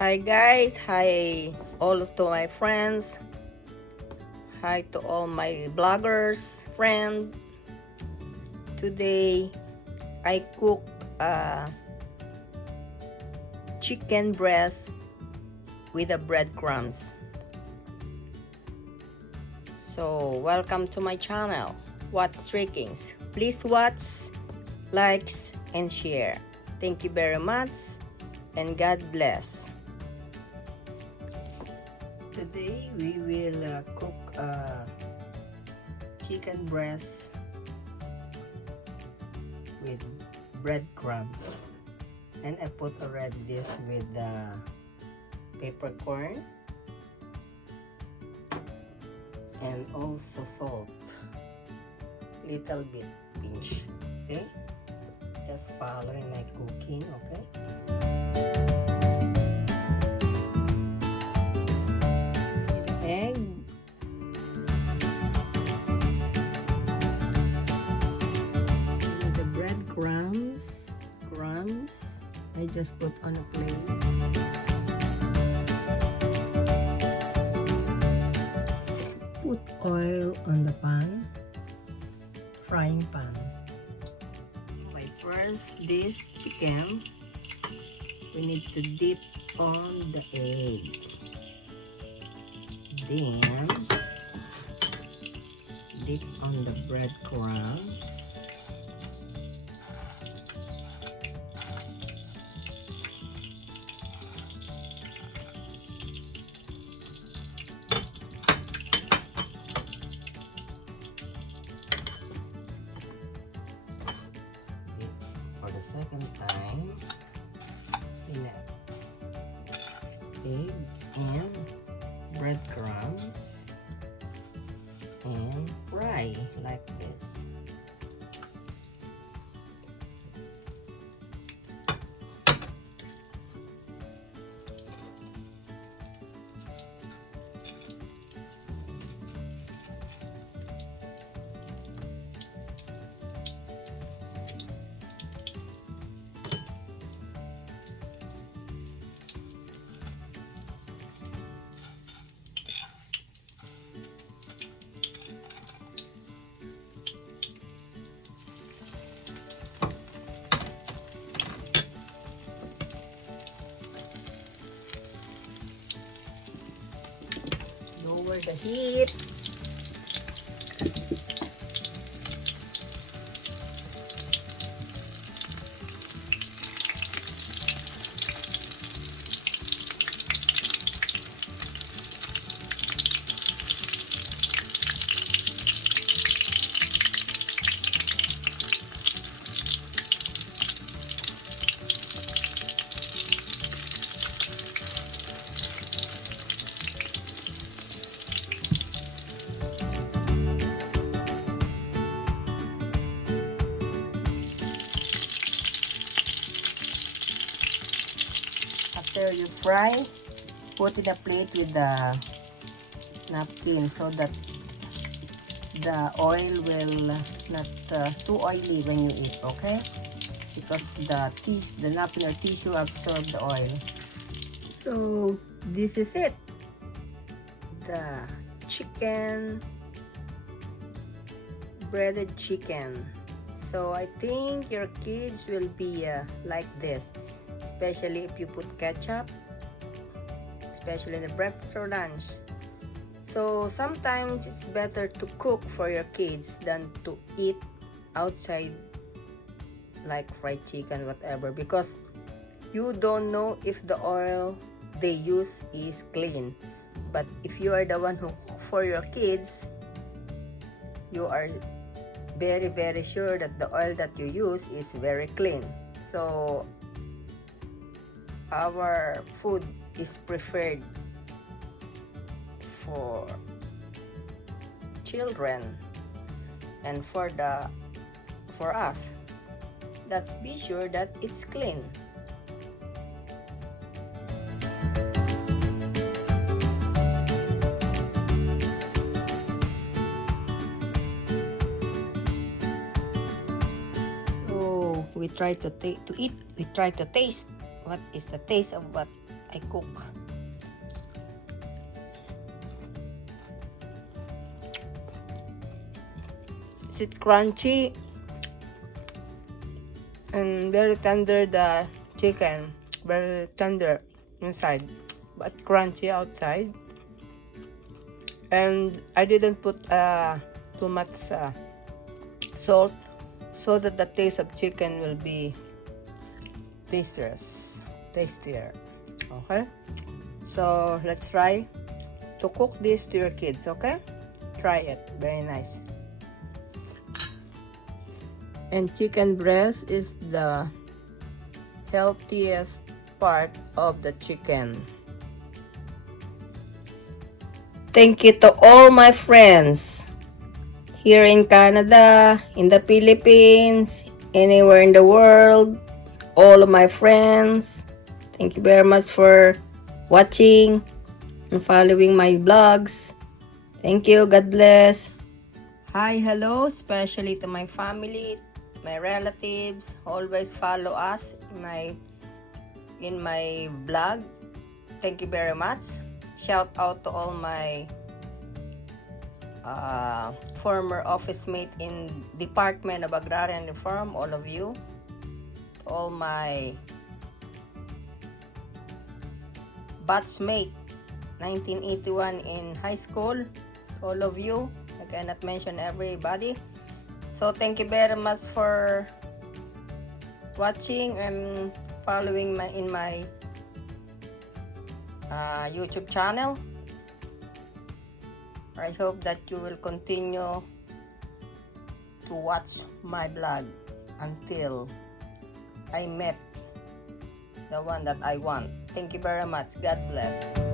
Hi guys, hi all to my friends, hi to all my bloggers friend. Today I cook chicken breast with the breadcrumbs. So welcome to my channel, What's Trickings. Please watch, likes and share. Thank you very much and God bless. Today we will cook chicken breast with breadcrumbs, and I put already this with peppercorn and also salt, little bit pinch. Okay, just following my cooking. Okay. Egg, the breadcrumbs, I just put on a plate. Put oil on the pan, frying pan. Okay, first this chicken we need to dip on the egg. Then dip on the breadcrumbs. Dip for the second time in egg and breadcrumbs and fry like this. Lower the heat. After you fry, put in a plate with the napkin so that the oil will not too oily when you eat, okay? Because the napkin or tissue absorb the oil. So this is it, the breaded chicken. So I think your kids will be like this, especially if you put ketchup, especially in the breakfast or lunch. So sometimes it's better to cook for your kids than to eat outside like fried chicken, whatever, because you don't know if the oil they use is clean. But if you are the one who cook for your kids, you are very sure that the oil that you use is very clean. So our food is preferred for children and for us. Let's be sure that it's clean. So we try to taste what is the taste of what I cook. Is it crunchy and very tender? The chicken, very tender inside, but crunchy outside. And I didn't put too much salt, so that the taste of chicken will be tastier. Okay, so let's try to cook this to your kids. Okay, try it, very nice. And chicken breast is the healthiest part of the chicken. Thank you to all my friends here in Canada, in the Philippines, anywhere in the world, all of my friends. Thank you very much for watching and following my vlogs. Thank you. God bless. Hi, hello, especially to my family, my relatives. Always follow us in my vlog. Thank you very much. Shout out to all my former office mate in Department of Agrarian Reform, all of you. All my batchmate 1981 in high school, all of you. I cannot mention everybody. So thank you very much for watching and following my YouTube channel. I hope that you will continue to watch my vlog until I met the one that I want. Thank you very much. God bless.